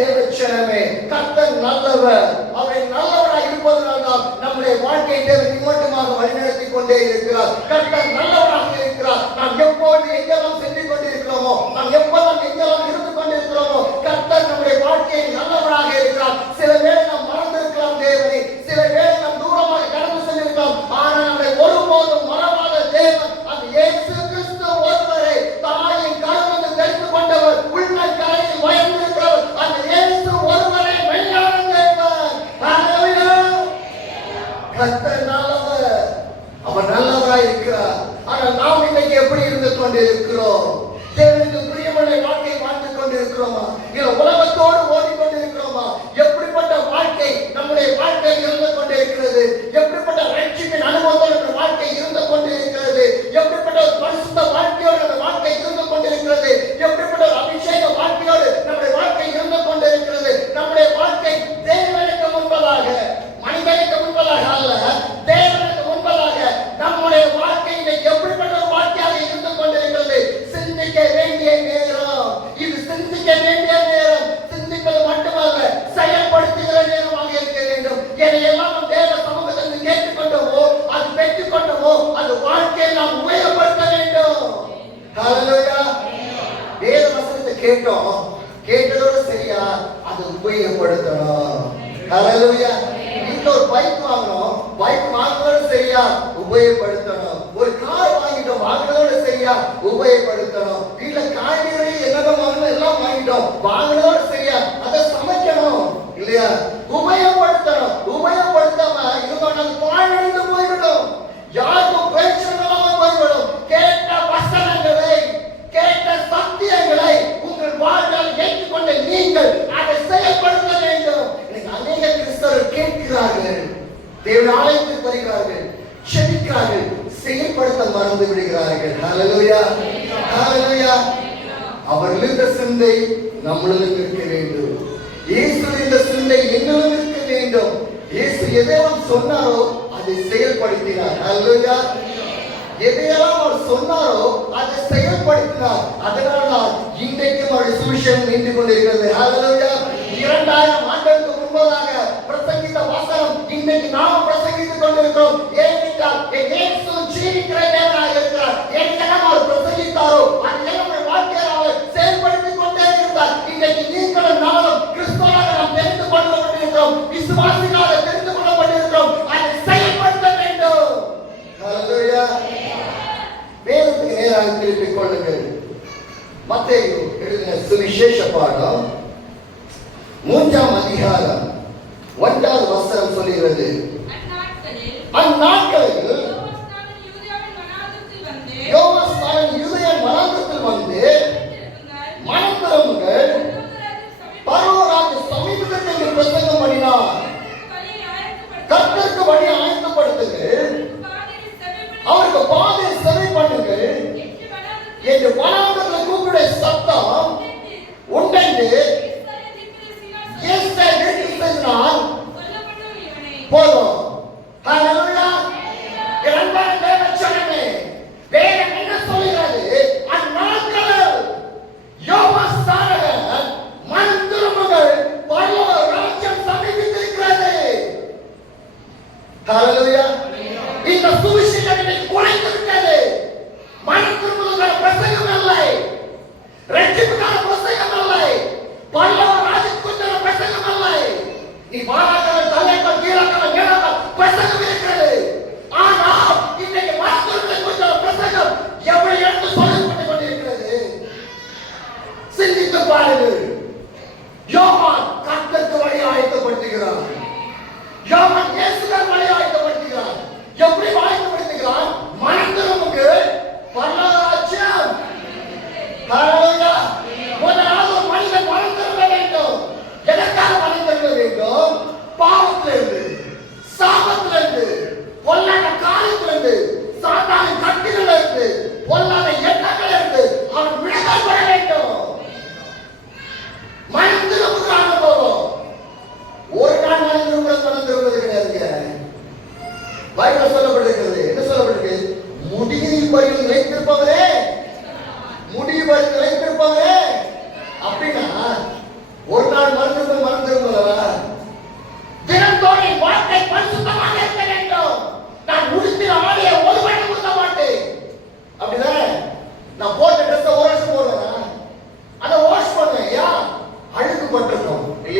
தேவச்சனமே, கர்த்தர் நல்லவர். அவரை நல்லவராய் இருப்பதனால்தான் நம்முடைய வாழ்க்கையை தேவன் நிம்மட்டமாக வழிநடத்தி கொண்டே இருக்கிறார். கர்த்தர் நல்லவராக இருக்கிறார். நாம் எப்போது எங்கெல்லாம் சென்று கொண்டிருக்கிறோமோ, நாம் எப்போதும் எங்கெல்லாம் இருந்து கொண்டிருக்கிறோமோ, கர்த்தர் நம்முடைய வாழ்க்கையை நல்லவராக இருக்கிறார். சில வேளை நாம் மறந்திருக்கலாம் தேவனை, சில வேளை நாம் தூரமாக கடந்து சென்றிருக்கலாம். ஆனால் நம்மை ஒருபோதும் மறவாத தேவன் அந்த இயேசு கிறிஸ்து ஒருவரை தாயின் கருவில் தெரிந்து கொண்டவர், உள்நாள் கரையில் வயந்திருக்கிறவர் அந்த இயேசு ஒருவரை மெய்யான தேவன். ஹல்லேலூயா! கர்த்தர் நல்லவர், அவர் நல்லவராய் இருக்கிறார். ஆனால் நாம் இன்னைக்கு எப்படி இருந்து கொண்டிருக்கிறோம்? தேவனுக்கு பிரியமான வாழ்க்கை வாழ்ந்து கொண்டிருக்கிறோமா? இல்ல உலகத்தோடு ஓடிக்கொண்டிருக்கிறோமா? எப்படிப்பட்ட வாழ்க்கை நம்முடைய வாழ்க்கை இருந்து கொண்டிருக்கிறது? எப்படிப்பட்ட ரட்சிப்பின் அனுபவத்தோடு நம்ம வாழ்க்கை இருந்து கொண்டிருக்கிறது? எப்படிப்பட்ட ஒரு பரிசுத்த வாழ்க்கையோடு நம்ம வாழ்க்கை இருந்து கொண்டிருக்கிறது? எப்படிப்பட்ட ஒரு அபிஷேக வாழ்க்கையோடு நம்முடைய வாழ்க்கை இருந்து கொண்டிருக்கிறது? நம்முடைய வாழ்க்கை தேவனுக்கு முன்பதாக, மனிதனுக்கு முன்பதாக அல்ல, தேவனுக்கு முன்பதாக நம்முடைய வாழ்க்கையில எப்படிப்பட்ட ஒரு வாழ்க்கையாக இருந்து கொண்டிருக்கிறது? சிந்திக்க வேண்டிய நேரம் இது. சிந்திக்க வேண்டிய நேரம். சிந்திப்பது மட்டுமல்ல, செயல்படுத்துகிற நேரமாக இருக்க வேண்டும். எதையெல்லாம் நாம் தேவ சமூகத்தில் கேட்டுக்கொண்டோமோ, அது பெற்றுக்கொண்டோமோ, அது வாழ்க்கையை நாம் உபயோகப்படுத்த வேண்டும். ஹல்லேலூயா! வேத வசனத்தை கேட்டோம், கேட்டதோடு சரியா அதை உபயோகப்படுத்தணும். ஹல்லேலூயா! வீட்டுல ஒரு பைக் வாங்கணும், பைக் வாங்குறதோடு சரியா உபயோகப்படுத்தணும். ஒரு கார் வாங்கிட்டோம், வாங்குறதோடு சரியா உபயோகப்படுத்தணும். வீட்டுல காய்கறி என்னென்ன வாங்கணும் எல்லாம் வாங்கிட்டோம், வாங்குறதோடு சரியா அதை சமைக்கணும் இல்லையா? உபயோகப்படுத்தணும். உபயோகப்படுத்தாம இருந்தோம் பாழடைந்து போய்விடும். யாருக்கும் பேச்சும் போய்விடும். கேட்ட வசனங்களை, கேட்ட சத்தியங்களை உங்கள் வாழ்வில் ஏற்றுக்கொண்ட நீங்கள் அதை செயல்படுத்த வேண்டும். அநேக கிறிஸ்தவர்கள் கேட்கிறார்கள், தேவனுடைய ஆலயத்துக்கு வருகிறார்கள், செபிக்கிறார்கள், செயல்படுத்த மறந்து விடுகிறார்கள். ஹல்லேலூயா! ஹல்லேலூயா! அவர்கள் இந்த சிந்தை நம்மளும் இருக்க வேண்டும். இயேசு இந்த சிந்தை என்னிலும் இருக்க வேண்டும். இயேசு எதையெல்லாம் சொன்னாரோ அதை செயல்படுத்தினார். ஹல்லேலூயா! எதையெல்லாம் அவர் சொன்னாரோ அதை செயல்படுத்தினார். அதனால்தான் இன்றைக்கும் அவருடைய சுவிசேஷம் நீண்டு கொண்டிருக்கிறது. ஹல்லேலூயா! 2000 ஆண்டுகளுக்கு முன்பதாக பிரசங்கித்த வசனம் இன்றைக்கு நாம் பிரசங்கித்துக் கொண்டிருக்கிறோம். ஏனென்றால் இயேசு ஜீவிக்கிற தேவனாக இருக்கிறார். என்னெல்லாம் அவர் பிரசங்கித்தாரோ அதெல்லாம் நம்முடைய வாழ்க்கையில் அவர் செயல்படுத்திக் கொண்டே இருந்தார். இன்றைக்கு நீங்களும் நானும் கிறிஸ்துவாக நாம் தெரிந்து கொள்ளப்பட்டிருக்கிறோம், விசுவாசிகளாக தெரிந்து கொள்ளப்பட்டிருக்கிறோம். அதை செயல்படுத்த வேண்டும். ஹல்லேலூயா! வேதத்துக்கு நேராக திருப்பிக் கொள்ளுங்கள். மத்தேயு எழுதின சுவிசேஷ பாடம் 3ஆம் அதிகாரம் 1வது வசனம் சொல்கிறது, அந்நாட்களில் யோவான் யூதேயா வனாந்தரத்தில் வந்து மனம் திரும்புங்கள், பரலோகராஜ்யம் சமீபத்தில் என்று பிரசங்கம் பண்ணினார். கர்த்தருக்கு வழி ஆயத்தப்படுத்துங்கள், அவருக்கு பாதையை செவி பண்ணுங்கள் என்று வனாந்தரத்தில் கூப்பிடுற சத்தம் உண்டென்று போதும். ஹல்லேலூயா! அன்பான தேவச்சனமே, வேதம் என்ன சொல்கிறது? அந்நாட்களில் யோவான் ஸ்நானகன் மனம் திரும்புங்கள், பரலோக ராஜ்யம் சமீபித்திருக்கிறது. ஹல்லேலூயா! இந்த சுவிசேஷம் குறைந்திருக்கிறது. மனம் திரும்புவதற்கான பிரசங்கம் இல்லை, ரட்சிப்புக்கான பிரசங்கம் இல்லை,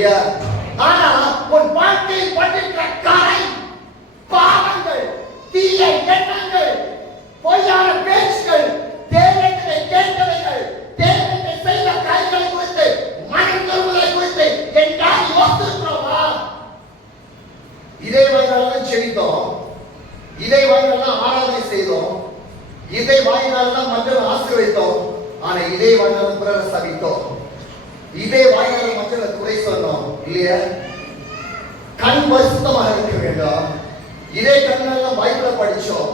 இல்லையா? ஆனா உன் வாழ்க்கையில் பட்டிருக்கிற கரை, பாவங்கள், தீய எண்ணங்கள், பொய்யான பேச்சுகள், தேவைகளை கேட்டவைகள், தேவைகளை செய்த காரியங்களை குறித்து, மனம் திரும்புதலை குறித்து என்றால் யோசிக்கிறோமா? இதே வாயினால்தான் செவித்தோம், இதே வாயினால்தான் ஆராதனை செய்தோம், இதே வாயினால்தான் மக்களை ஆசீர்வதித்தோம். ஆனா இதே வாயினால பிறரை சபித்தோம், இதே வாயினால மக்களை குறை சொன்னோம் இல்லையா? கண் பரிசுத்தமாக இருக்க வேண்டும். இதே கண்ணெல்லாம் பைபிளை படிச்சோம்,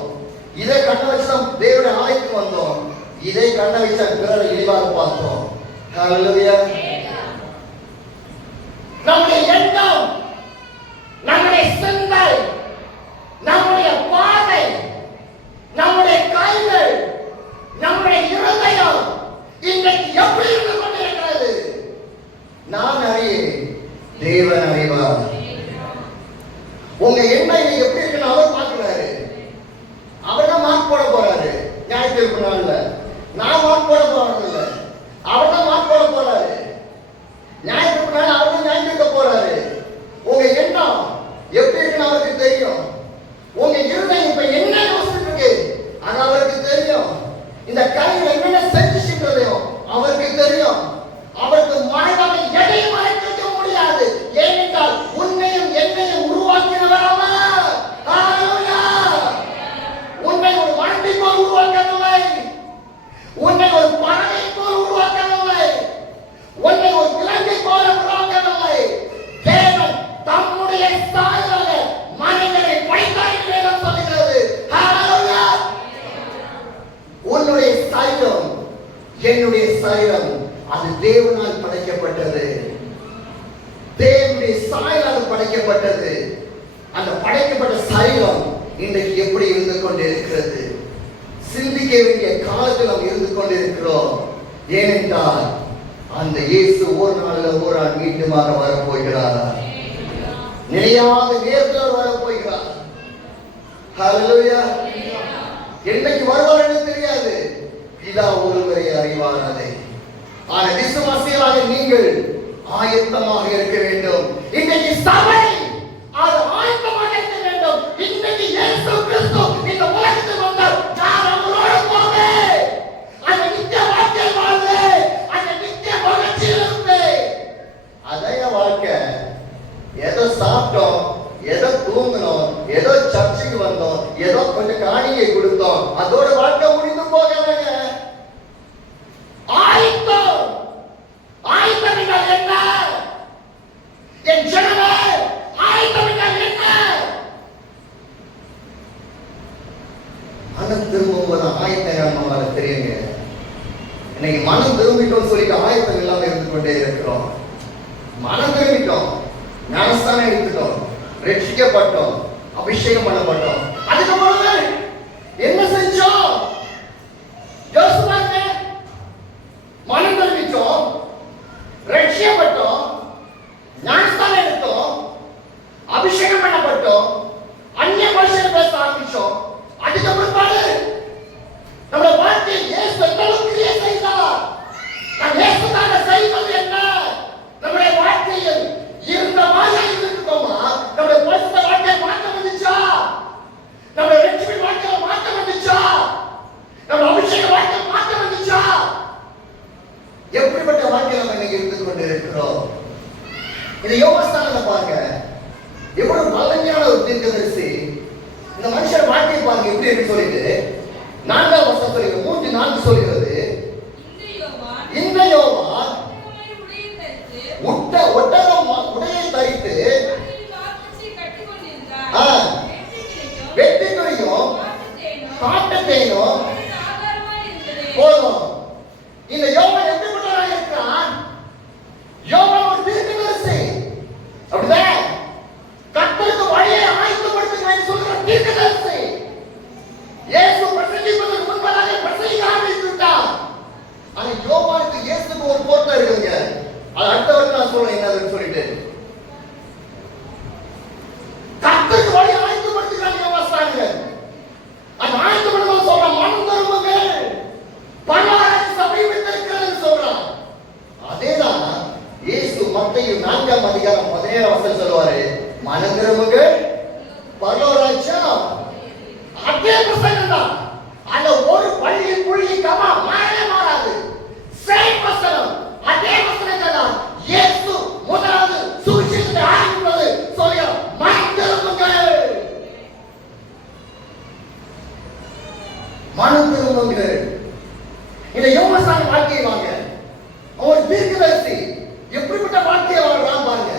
இதே கண்ணை வச்சுதான் தேவனுடைய ஆலயத்துக்கு வந்தோம், இதே கண்ணை வச்சு பிறரை இழிவாக பார்த்தோம். ஹல்லேலூயா. நம்முடைய எண்ணம், நம்முடைய சிந்தை, நம்முடைய பார்வை, நம்முடைய கைகள், நம்முடைய இருதயம் இன்றைக்கு எப்படி இருந்து கொண்டிருக்கிறது? நான் அறியேன், தேவன் அறிவார். உங்க எண்ணம் எப்படி இருக்குன்னு அவர் பார்க்கிறாரு. அவர் தான் மார்க் போட போறாரு. ஞாயிற்றுக்கிழமை நாள்ல நான் மார்க் போட போறது இல்ல, அவர் தான் மார்க் போட போறாரு. ஞாயிற்றுக்கிழமை நாள் அவர் தான் ஞாயிற்றுக்க போறாரு. உங்க எண்ணம் எப்படி இருக்குன்னு அவருக்கு தெரியும். உங்க இருதயம் இப்ப என்ன யோசிச்சுட்டு இருக்கு அது அவருக்கு தெரியும். இந்த கையில் என்னென்ன செஞ்சுன்றதையும் அவருக்கு தெரியும். அவருக்கு மறைவாக எதையும் மறைக்க முடியாது. ஏனென்றால் உன்னையும் என்னையும் உருவாக்கினவர் அவர். ஹல்லேலூயா. உன்னை ஒரு மரத்தை போல் உருவாக்கவில்லை, உன்னை ஒரு பறவை போல் உருவாக்கவில்லை, உன்னை ஒரு விலங்கை போல உருவாக்கவில்லை. தேவன் தம்முடைய சாயலாக மனிதனை படைத்தார் என்று வேதம் சொல்கிறது. ஹல்லேலூயா. உன்னுடைய சாயலம், என்னுடைய சாயலம், அது தேவனால் படைக்கப்பட்டது. தேவனுடைய சாயலால் படைக்கப்பட்டது. அந்த படைக்கப்பட்ட சாயலம் இன்றைக்கு எப்படி இருந்து கொண்டிருக்கிறது? சிந்திக்க வேண்டிய காலத்தில் நாம் இருந்து கொண்டிருக்கிறோம். ஏனென்றால் அந்த இயேசு ஒரு நாளில் ஒரு நாள் மீண்டுமாக வரப்போகிறார். நிலையாத நேரத்தில் வரப்போகிறார். ஹல்லேலூயா. என்னைக்கு வருவார் என்று தெரியாது, பிதா ஒருவரை அறிவார் அதை. ஆனால் விசுவாசிகளாக நீங்கள் ஆயத்தமாக இருக்க வேண்டும். இன்றைக்கு சபை அது ஆயத்தமாக இருக்க வேண்டும். இன்றைக்கு இயேசு கிறிஸ்து இந்த உலகத்துக்கு வந்தார். நான் அவரோடு போவேன், அந்த நித்திய வாழ்க்கை வாழ்வேன், அந்த நித்திய மகிழ்ச்சியில் இருப்பேன். அதைய வாழ்க்கை. ஏதோ சாப்பிட்டோம், ஏதோ தூங்கினோம், ஏதோ சர்ச்சுக்கு வந்தோம், ஏதோ கொஞ்சம் காணிக்கை கொடுத்தோம், அதோட வாழ்க்கை முடிந்து போகலைங்க. ஆயத்தம். ஆயத்தம் என்றால் என்ன? என் ஜனமே, ஆயத்தம் என்றால் என்ன? மனம் திரும்பும்போது ஆயத்தம் நம்மளால தெரியுங்க. இன்னைக்கு மனம் திரும்பிட்டோம் சொல்லிட்டு ஆயத்தம் இல்லாம இருந்து கொண்டே இருக்கிறோம். மனம் திரும்பிட்டோம், ஞானஸ்தானம் எடுத்துட்டோம், ரட்சிக்கப்பட்டோம், அபிஷேகம் பண்ணப்பட்டோம், அதுக்கப்புறம் என்ன செஞ்சோம்? யோசிப்பாங்க. மனம் திரும்பிட்டோம், ரட்சிக்கப்பட்டோம், ஞானஸ்தானம் எடுத்தோம், அபிஷேகம் பண்ணப்பட்டோம், அந்நிய பாஷையில் பேச ஆரம்பிச்சோம். அதுக்கப்புறம் நம்முடைய வாழ்க்கையில் இயேசு எந்த அளவுக்கு கிரியை செய்தார்? நாம் இயேசுக்காக செய்வது என்ன? நம்முடைய வாழ்க்கையில் இருந்த மாதிரி இருக்கோமா? நம்முடைய பரிசுத்த வாழ்க்கையில் மாற்றம் வந்துச்சா? நம்முடைய ரட்சிப்பின் வாழ்க்கையில் மாற்றம் வந்துச்சா? நம்முடைய அபிஷேக வாழ்க்கையில் மாற்றம் வந்துச்சா? எப்படிப்பட்ட வாழ்க்கையில் நம்ம இன்னைக்கு இருந்து கொண்டு இருக்கிறோம்? இதை யோகஸ்தானத்தை பாருங்க. எவ்வளவு பலமையான ஒரு தீர்க்கதரிசி. இந்த மனுஷன் வாழ்க்கையை பாருங்க எப்படி இருக்கு சொல்லிட்டு 4ஆம் வசனம் சொல்லுகிறது. 3:4 சொல்லுகிறது, இந்த யோவான் ஒட்டகம் உடையை தரித்து வெட்டிக்குழியும் காட்டுத்தேனும் போதும். இந்த யோவான் எப்படிப்பட்டவராக இருக்கிறான்? யோவான் ஒரு தீர்க்கதரிசி. அப்படிதான் கர்த்தருக்கு வழியை ஆயத்தப்படுத்துகிறேன் சொல்ற தீர்க்கதரிசி. இயேசு பிரசங்கிப்பதற்கு முன்பதாக பிரசங்கிக்க ஆரம்பித்துட்டான். ஆனா யோவானுக்கு இயேசுக்கு ஒரு பொருத்தம் இருக்குங்க. அது அடுத்த வருஷம் நான் சொல்றேன் என்னதுன்னு சொல்லிட்டு. கர்த்தருக்கு வழி ஆயத்தப்படுத்துகிறாங்க யோவாசாங்க. அந்த ஆயத்தப்படுத்தும் சொல்ற மனம் தருவங்கள் பரவாயில்லை சபை வைத்திருக்கிறது சொல்றான். அதேதான் இயேசு மத்தேயு 4ஆம் அதிகாரம் 17ஆம் வசனம் சொல்லுவாரு, மனம் திரும்புங்கள் பரலோக ராஜ்யம். அதே பிரசங்கம் தான். அந்த ஒரு பள்ளி புள்ளி கமா மாறவே மாறாது. சேம் வசனம், அதே வசனத்தை தான் இயேசு முதலாவது சுவிசேஷத்தை ஆரம்பிப்பது சொல்கிறார், மனம் திரும்புங்கள், மனம் திரும்புங்கள். இந்த யோவான் வாழ்க்கையை வாங்க, அவர் தீர்க்கதரிசி எப்படிப்பட்ட வாழ்க்கையை வாழ்றான் பாருங்க.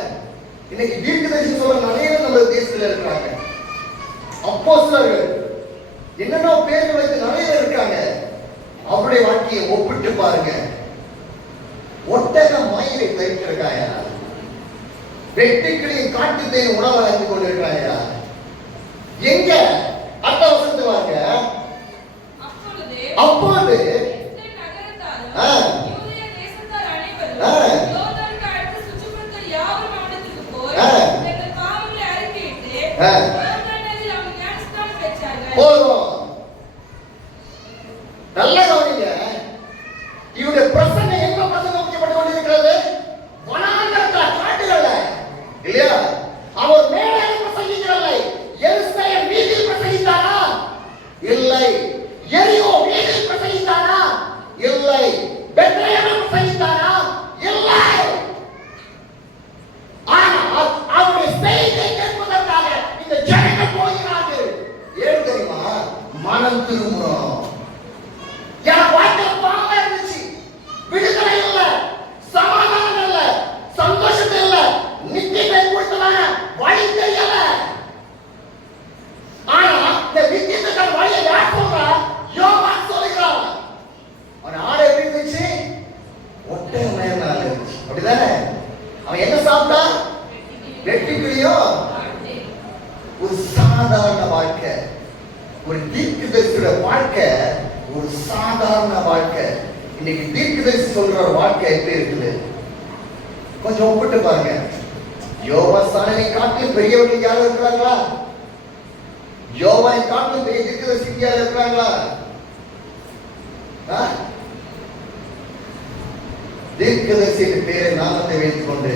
இன்னைக்கு தீர்க்கதரிசி சொல்ற நிறைய நம்ம தேசத்துல இருக்காங்க. அப்போஸ்தலர்கள் என்னென்ன பேர்கள் வைத்து நிறைய இருக்காங்க. அவருடைய வாழ்க்கையை ஒப்பிட்டு பாருங்க. ஒட்டக மயிரை தரித்திருக்காங்க, வெட்டுக்கிளியும் காட்டுத்தையும் உணவாக இருந்து கொண்டிருக்காங்க. எங்க அடுத்த வசனத்து வாங்க. அப்பொழுது போதும், நல்ல கவனிங்க. இவருடைய பிரசங்க எங்க பிரசங்கப்பட்டு கொண்டிருக்கிறது? வனாந்தரத்துல, காட்டுகள்ல இல்லையா? அவர் மேடையில் பிரசங்கிக்கவில்லை. எருசலேம் வீதியில் பிரசங்கித்தாரா? இல்லை. எரிகோ வீதியில் பிரசங்கித்தாரா? இல்லை. பெத்லகேமில் பிரசங்கித்தாரா? இல்லை. ஆனால் அவருடைய செய்தியை கேட்பதற்காக இந்த ஜனங்கள் போகிறார்கள். ஏன் தெரியுமா? மனம் திரும்புறோம். என் வாழ்க்கை பாவமா இருந்துச்சு, விடுதலை இல்ல, சமாதானம் இல்ல, சந்தோஷம் இல்ல, நித்தியத்தை கொடுத்தவங்க வழி தெரியல. ஆனா இந்த நித்தியத்துக்கான வழியை யார் சொல்றா? யோவான் சொல்லுகிறான். அவன் ஆடை எப்படி இருந்துச்சு? ஒட்டை மயனால இருந்துச்சு, அப்படிதானே? அவன் என்ன சாப்பிட்டான்? வெட்டுக்கிளியோ. ஒரு சாதாரண வாழ்க்கை, ஒரு தீர்க்கதரிசியோட வாழ்க்கை ஒரு சாதாரண வாழ்க்கை. இன்னைக்கு தீர்க்கதரிசி சொல்ற வாழ்க்கை எப்படி இருக்குது? கொஞ்சம் ஒப்பிட்டு பாருங்க. யோவானை காட்டிலும் பெரியவர்கள் யாரும் இருக்கிறாங்களா? யோவானை காட்டிலும் பெரிய தீர்க்கதரிசி யாரும் இருக்கிறாங்களா? தீர்க்கதரிசி பேரை நாமத்தை வைத்துக் கொண்டு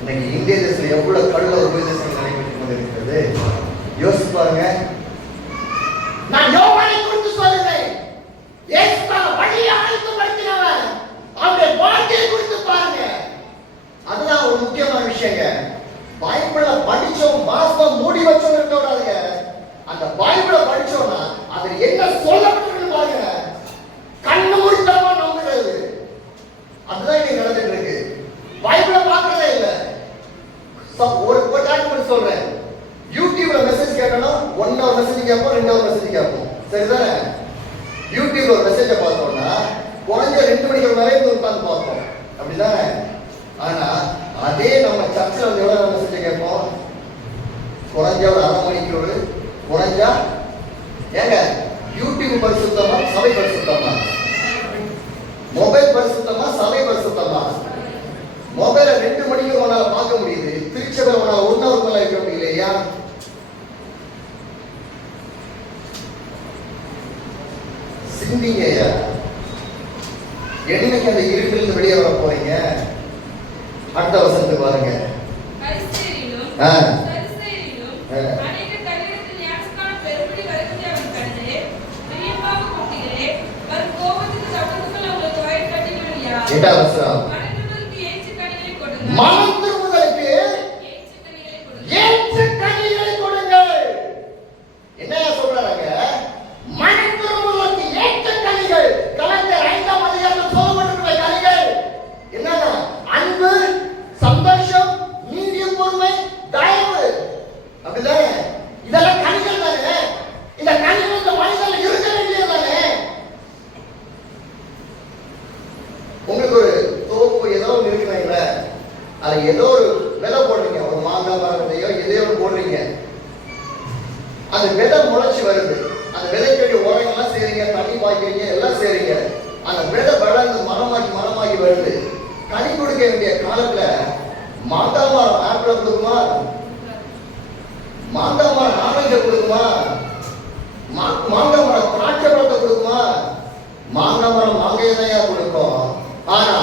இன்னைக்கு இந்திய தேசத்தில் எவ்வளவு கள்ள உபதேசங்கள் நடைபெற்றுக் கொண்டிருக்கிறது யோசிச்சு பாருங்க. நான் யோவானை குறித்து சொல்லுகிறேன். இயேசுக்கான வழியை ஆயத்தப்படுத்தினவர், அவருடைய வாழ்க்கையை குறித்து பாருங்க. அதுதான் ஒரு முக்கியமான விஷயங்க. பைபிளை படிச்சோம், வாசம் மூடி வச்சோம் இருக்க கூடாதுங்க. அந்த பைபிளை படிச்சோம்னா அதுல என்ன சொல்லப்பட்டிருக்கு பாருங்க. கண்ணு மூடித்தனமா நம்புறது, அதுதான் இன்னைக்கு நடந்துட்டு இருக்கு. பைபிளை பார்க்கறதே இல்லை. ஒரு டாக்குமெண்ட் சொல்றேன். யூடியூப்ல மெசேஜ் கேட்கணும், 1 hour மெசேஜ் கேட்போம், 2 hour மெசேஜ் கேட்போம், சரிதானே? யூடியூப்ல ஒரு மெசேஜை பார்த்தோம்னா குறைஞ்ச 2 மணிக்கு மேலே உட்காந்து பார்ப்போம், அப்படிதானே? ஆனா அதே நம்ம சர்ச்சில் வந்து எவ்வளவு மெசேஜ் கேட்போம்? குறைஞ்ச ஒரு 1/2 மணிக்கு, குறைஞ்சா ஏங்க யூடியூப் பரிசுத்தமா சபை பரிசுத்தமா? மொபைல் பரிசுத்தமா சபை பரிசுத்தமா? மொபைல 2 மணிக்கு உன்னால பார்க்க முடியுது, திருச்சபை உன்னால 1 hour மேல இருக்க முடியலையா? சிந்திங்க. என்னைக்கு அந்த இருட்டிலிருந்து வெளியே வர போறீங்க? அடுத்த வசனத்துக்கு பாருங்க. எட்டாவது வசனம். மனம் திரும்புதலுக்கு ஏற்ற கனிகளை கொடுங்கள். என்னையா சொல்றாங்க? மனம் திரும்புதலுக்கு ஏற்ற கனிகள். கலாத்தியர் 5ஆம் அதிகாரத்தில் சொல்லப்பட்டிருக்கிற கனிகள் என்னன்னா? அன்பு, சந்தோஷம், நீடியம், பொறுமை, தயவு, அப்படிதானே? இதெல்லாம் கனிகள் தானே. இந்த கனிகள் இந்த மனிதர்கள் இருக்க வேண்டியது தானே. உங்களுக்கு ஒரு தோப்பு ஏதோ ஒன்று இருக்கிறீங்களா, அது ஏதோ ஒரு விதை போடுறீங்க, ஒரு மாங்காய் மரத்தையோ எதையோ போடுறீங்க, அந்த விதை முளைச்சி வருது. அந்த விதைக்கு உரங்கள்லாம் செய்றீங்க, தண்ணி பாய்க்கிறீங்க, எல்லாம் செய்றீங்க. அந்த விதை வளர்ந்து மரமாகி வருது. கனி கொடுக்க வேண்டிய காலத்துல மாங்காய் மரம் ஆப்பிள் கொடுக்குமா? மாங்காய் மரம் ஆரஞ்சை கொடுக்குமா? மாங்காய் மரம் திராட்சை பழத்தை கொடுக்குமா? மாங்காய் மரம் மாங்காய் தான் கொடுக்கும். ஆனா